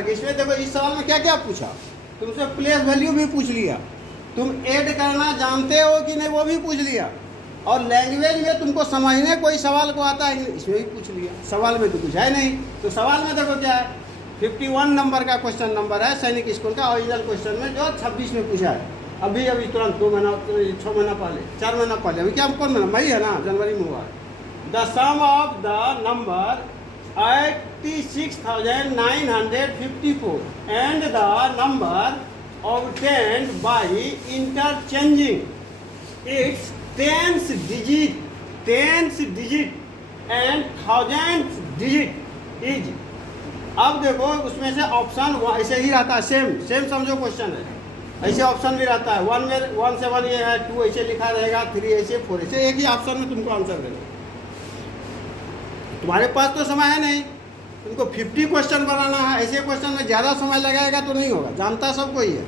इसमें देखो इस सवाल में क्या क्या पूछा, तुमसे प्लेस वैल्यू भी पूछ लिया, तुम ऐड करना जानते हो कि नहीं वो भी पूछ लिया, और लैंग्वेज में तुमको समझने कोई सवाल को आता है इसमें भी पूछ लिया। सवाल में तो कुछ है नहीं, तो सवाल में देखो क्या है, 51 नंबर का क्वेश्चन नंबर है सैनिक स्कूल का ओरिजिनल क्वेश्चन में, जो 26 में पूछा है। अभी तुरंत 2 महीना 6 महीना पहले 4 महीना पहले, अभी क्या कौन महीना, मई है ना, जनवरी में हुआ। The sum of the number 86,954 and the number obtained by interchanging its tens digit and thousandth digit is। अब देखो उसमें से ऑप्शन ऐसे ही रहता है, सेम समझो क्वेश्चन है, ऐसे ऑप्शन भी रहता है। 1 में 1 से 1 ये है, 2 ऐसे लिखा रहेगा, 3 ऐसे, 4 ऐसे, एक ही ऑप्शन में तुमको आंसर देना। तुम्हारे पास तो समय है नहीं, तुमको 50 क्वेश्चन बनाना है, ऐसे क्वेश्चन में ज़्यादा समय लगाएगा तो नहीं होगा, जानता सब कोई है।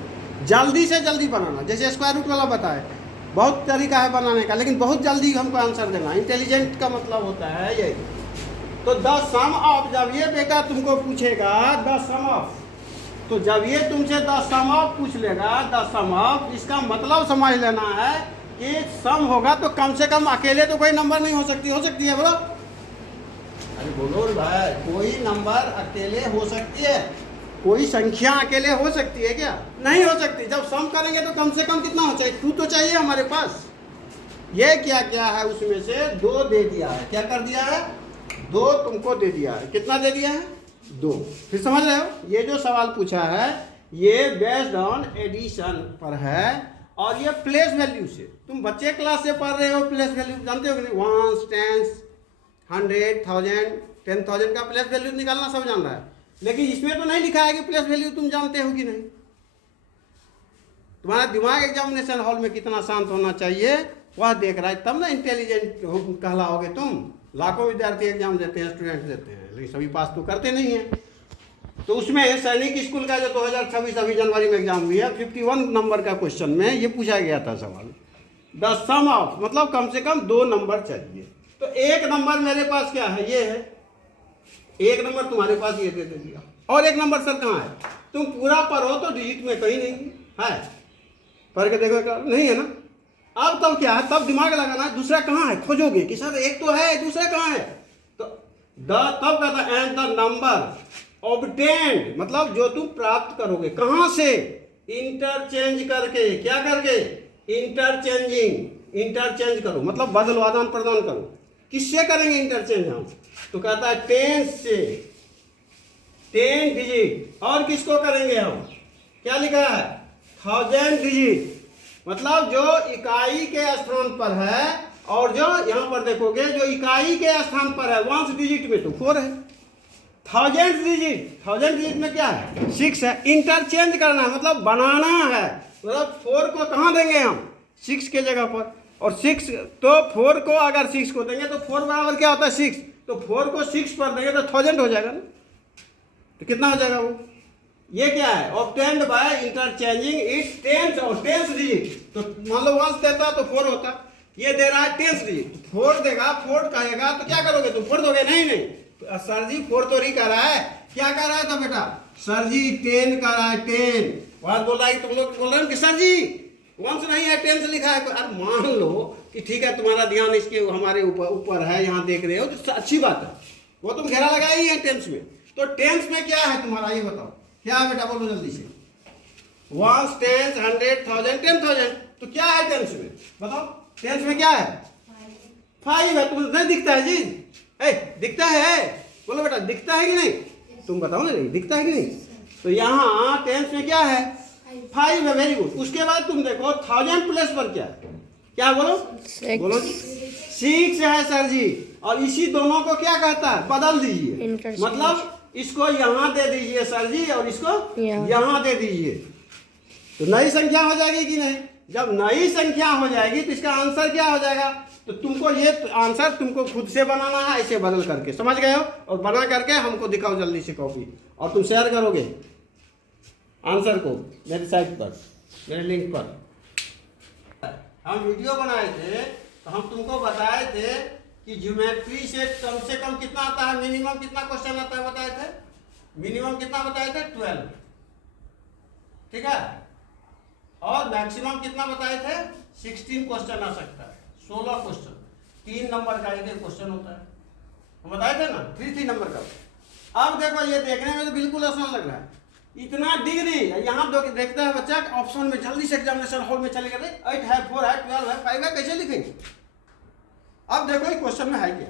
जल्दी से जल्दी बनाना, जैसे स्क्वायर रूट वाला बताए, बहुत तरीका है बनाने का, लेकिन बहुत जल्दी हमको आंसर देना। इंटेलिजेंट का मतलब होता है यही। तो द सम ऑफ, जब ये बेटा तुमको पूछेगा द सम ऑफ, तो जब ये तुमसे द सम ऑफ पूछ लेगा, द सम ऑफ, इसका मतलब समझ लेना है कि सम होगा तो कम से कम अकेले तो कोई नंबर नहीं हो सकती है बोलो, अरे बोलो भाई, कोई नंबर अकेले हो सकती है, कोई संख्या अकेले हो सकती है क्या? नहीं हो सकती। जब सम करेंगे तो कम से कम कितना हो चाहिए, 2 तो चाहिए हमारे पास। ये क्या क्या है, उसमें से 2 दे दिया है, क्या कर दिया है, 2 तुमको दे दिया है। कितना दे दिया है, 2। फिर समझ रहे हो, ये जो सवाल पूछा है ये बेस्ड ऑन एडिशन पर है, और ये प्लेस वैल्यू से, तुम बच्चे क्लास से पढ़ रहे हो, प्लेस वैल्यू जानते हो कि नहीं, 1 10 100 1000 10,000 का प्लेस वैल्यू निकालना सब जान रहा है, लेकिन इसमें तो नहीं लिखा है कि प्लेस वैल्यू तुम जानते हो कि नहीं। तुम्हारा दिमाग एग्जामिनेशन हॉल में कितना शांत होना चाहिए वह देख रहा है, तब ना इंटेलिजेंट कहलाओगे तुम। लाखों विद्यार्थी एग्जाम देते हैं, स्टूडेंट देते हैं, लेकिन सभी पास तो करते नहीं हैं। तो उसमें सैनिक स्कूल का जो 2026 अभी जनवरी में एग्जाम हुई है, 51 नंबर का क्वेश्चन में ये पूछा गया था सवाल, द सम ऑफ, मतलब कम से कम 2 नंबर चाहिए। तो एक नंबर मेरे पास क्या है, ये है, एक नंबर तुम्हारे पास ये दे दिया, और एक नंबर सर कहाँ है, तुम पूरा पढ़ो तो डिजिट में कहीं नहीं है, पढ़ के देखो नहीं है ना। अब तब क्या है, तब दिमाग लगाना, दूसरा कहाँ है खोजोगे कि सर एक तो है, दूसरा कहाँ है, तो तब कहता है एंड द नंबर ऑब्टेन्ड, मतलब जो तुम प्राप्त करोगे, कहाँ से, इंटरचेंज करके, क्या करके, इंटरचेंज करो, मतलब बदलो, आदान प्रदान करो। किससे करेंगे इंटरचेंज हम, तो कहता है 10 से 10 डिजिट, और किसको करेंगे हम, क्या लिखा है, 1000 डिजिट, मतलब जो इकाई के स्थान पर है, और जो यहां पर देखोगे जो इकाई के स्थान पर है, 1 डिजिट में तो 4 है, 1000 डिजिट में क्या है, 6 है। इंटरचेंज करना है मतलब बनाना है, मतलब 4 को कहाँ देंगे हम, 6 के जगह पर, और 6 तो 4 को अगर 6 को देंगे तो 4 बराबर क्या होता है 6, तो 4 को 6 पर देंगे तो 1000 हो जाएगा ना, तो कितना हो जाएगा वो, ये क्या है, obtained by interchanging its tens और टेंस डिजिट। तो मान लो 1 देता तो 4 होता, ये दे रहा है टेंस डिजिट, 4 देगा, 4 कहेगा तो क्या करोगे तुम, 4 दोगे, नहीं तो सर जी 4 तो नहीं कर रहा है, क्या कर रहा है था बेटा, सर जी 10 कर रहा है, 10 बात बोल रहा है, तुम लोग बोल रहे हो कि सर जी 1 नहीं है 10 लिखा है। अरे मान लो कि ठीक है तुम्हारा ध्यान इसके हमारे ऊपर है, यहाँ देख रहे हो तो अच्छी बात है, वो तुम घेरा लगाए ही है टेंस में। तो टेंस में क्या है तुम्हारा, ये बताओ क्या है बेटा, बोलो जल्दी से, 1 10 100 1000 10,000, तो क्या है टेंस में, बताओ टेंस में क्या है, 5 है। तुम्हें नहीं दिखता है जी, दिखता है, बोलो बेटा दिखता है कि नहीं, तुम बताओ ना, नहीं दिखता है कि नहीं, तो यहाँ टेंस में क्या है, 5 है, वेरी गुड। उसके बाद तुम देखो 1000 प्लस पर क्या है, क्या बोलो 6 है सर जी, और इसी दोनों को क्या कहता है, बदल दीजिए, मतलब इसको यहाँ दे दीजिए सर जी, और इसको यहाँ दे दीजिए, तो नई संख्या हो जाएगी कि नहीं। जब नई संख्या हो जाएगी तो इसका आंसर क्या हो जाएगा, तो तुमको ये आंसर तुमको खुद से बनाना है, ऐसे बदल करके, समझ गए हो, और बना करके हमको दिखाओ जल्दी से कॉपी, और तुम शेयर करोगे आंसर को मेरी साइट पर, मेरे लिंक पर। हम वीडियो बनाए थे तो हम तुमको बताए थे कि ज्योमेट्री से कम कितना आता है, मिनिमम कितना क्वेश्चन आता है बताए थे, मिनिमम कितना बताए थे 12, ठीक है, और मैक्सिमम कितना बताए थे 16 क्वेश्चन आ सकता है, 16 क्वेश्चन, 3 नंबर का एक क्वेश्चन होता है, हम बताए थे ना 3 नंबर का। अब देखो ये देखने में तो बिल्कुल आसान लग रहा है, इतना डिग्री यहाँ देखता है बच्चा ऑप्शन में जल्दी से एग्जामिनेशन हॉल में चले गए 8 है 4 है 12 है 5 है, कैसे लिखेंगे। अब देखो इस क्वेश्चन में है क्या,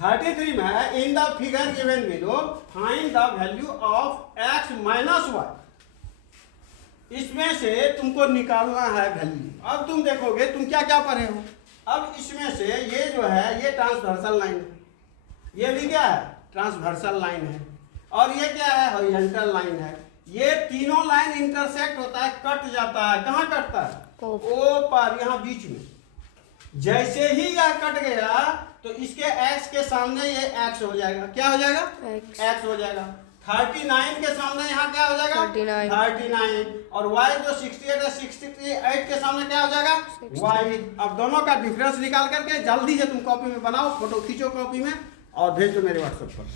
33 में है in the figure given below find the value of x minus y. इसमें से तुमको निकालना है वैल्यू। अब तुम देखोगे तुम क्या क्या पढ़े हो। अब इसमें से ये जो है ये ट्रांसवर्सल लाइन है, ये भी क्या है ट्रांसवर्सल लाइन है, और ये क्या है हॉरिजॉन्टल लाइन है। ये तीनों लाइन इंटरसेक्ट होता है, कट जाता है, कहाँ कटता है ओ पर, यहाँ बीच में। जैसे ही यह कट गया तो इसके x के सामने ये x हो जाएगा, क्या हो जाएगा x हो जाएगा। 39 के सामने यहाँ क्या हो जाएगा 39, और y जो 68 है 68 के सामने क्या हो जाएगा y। अब दोनों का डिफरेंस निकाल करके जल्दी से तुम कॉपी में बनाओ, फोटो खींचो कॉपी में और भेज दो मेरे व्हाट्सएप पर।